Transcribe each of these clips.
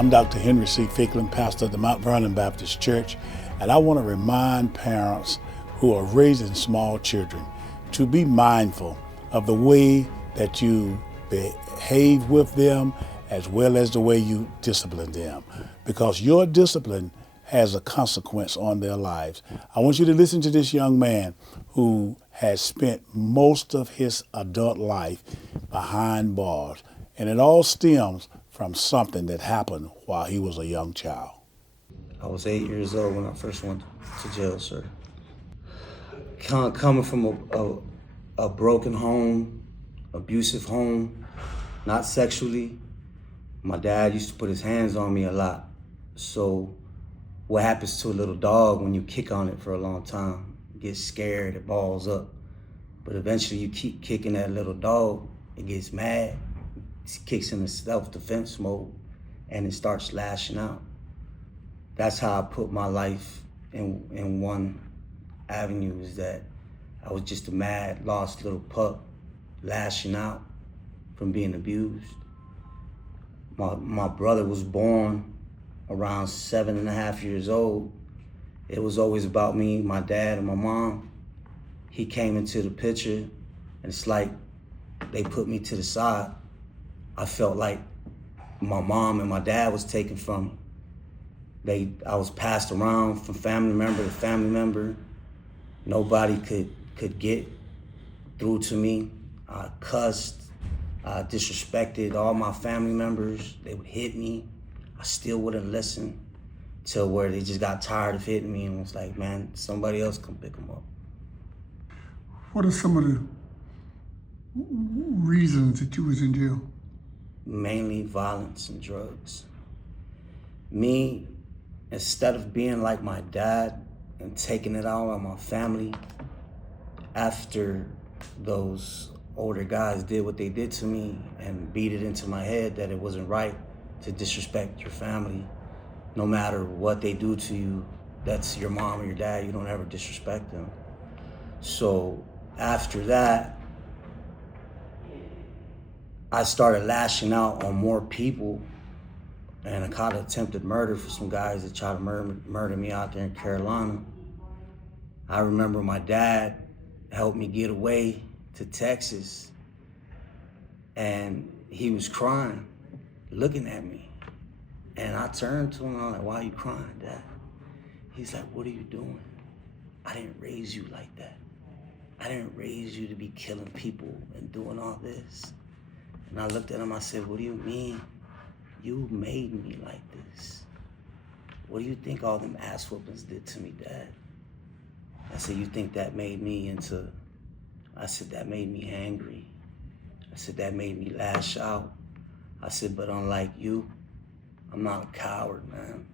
I'm Dr. Henry C. Ficklin, pastor of the Vernon Baptist Church, and I want to remind parents who are raising small children to be mindful of the way that you behave with them as well as the way you discipline them, because your discipline has a consequence on their lives. I want you to listen to this young man who has spent most of his adult life behind bars, and it all stems from something that happened while he was a young child. I was 8 years old when I first went to jail, sir. Coming from a broken home, abusive home, not sexually, my dad used to put his hands on me a lot. So what happens to a little dog when you kick on it for a long time? It gets scared, it balls up. But eventually you keep kicking that little dog, it gets mad, it kicks into self-defense mode, and it starts lashing out. That's how I put my life in one avenue, is that I was just a mad, lost little pup lashing out from being abused. My brother was born around 7.5 years old. It was always about me, my dad, and my mom. He came into the picture, and it's like they put me to the side. I felt like my mom and my dad was taken from me. I was passed around from family member to family member. Nobody could get through to me. I cussed, I disrespected all my family members. They would hit me. I still wouldn't listen, till where they just got tired of hitting me and was like, man, somebody else come pick them up. What are some of the reasons that you was in jail? Mainly violence and drugs. Me, instead of being like my dad and taking it out on my family, after those older guys did what they did to me and beat it into my head that it wasn't right to disrespect your family, no matter what they do to you, that's your mom or your dad, you don't ever disrespect them. So after that, I started lashing out on more people, and I caught attempted murder for some guys that tried to murder me out there in Carolina. I remember my dad helped me get away to Texas, and he was crying, looking at me. And I turned to him and I'm like, why are you crying, Dad? He's like, what are you doing? I didn't raise you like that. I didn't raise you to be killing people and doing all this. And I looked at him, I said, what do you mean? You made me like this. What do you think all them ass whoopings did to me, Dad? I said, you think that made me into, I said, that made me angry. I said, that made me lash out. I said, but unlike you, I'm not a coward, man.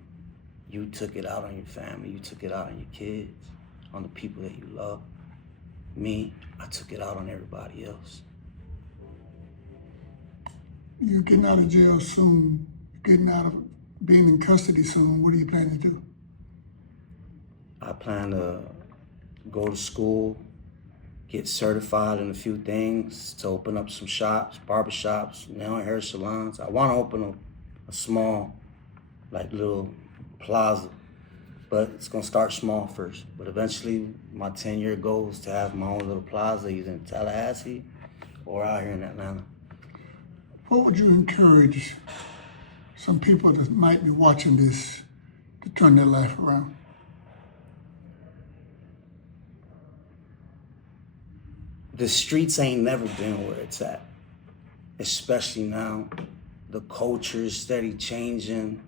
You took it out on your family, you took it out on your kids, on the people that you love. Me, I took it out on everybody else. You're getting out of jail soon, getting out of being in custody soon. What do you plan to do? I plan to go to school, get certified in a few things, to open up some shops, barbershops, nail and hair salons. I want to open a small, like little plaza, but it's gonna start small first. But eventually, my 10-year goal is to have my own little plaza, either in Tallahassee or out here in Atlanta. What would you encourage some people that might be watching this to turn their life around? The streets ain't never been where it's at, especially now. The culture is steady changing.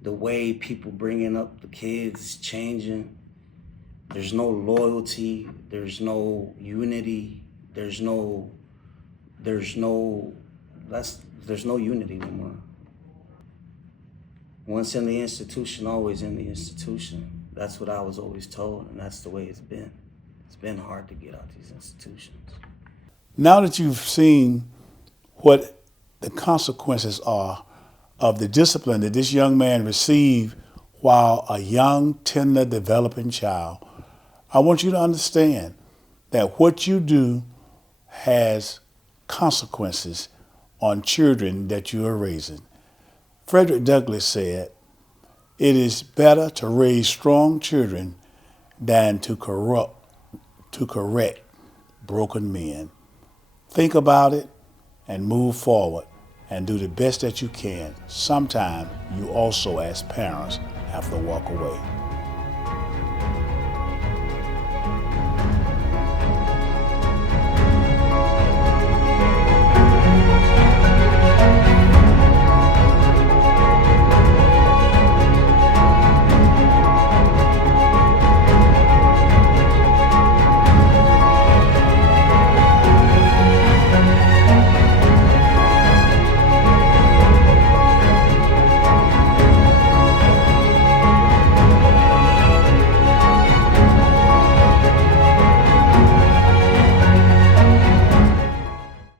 The way people bringing up the kids is changing. There's no loyalty. There's no unity. There's no unity anymore. Once in the institution, always in the institution. That's what I was always told, and that's the way it's been. It's been hard to get out these institutions. Now that you've seen what the consequences are of the discipline that this young man received while a young, tender, developing child, I want you to understand that what you do has consequences on children that you are raising. Frederick Douglass said, "It is better to raise strong children than to correct broken men." Think about it and move forward and do the best that you can. Sometimes you also, as parents, have to walk away.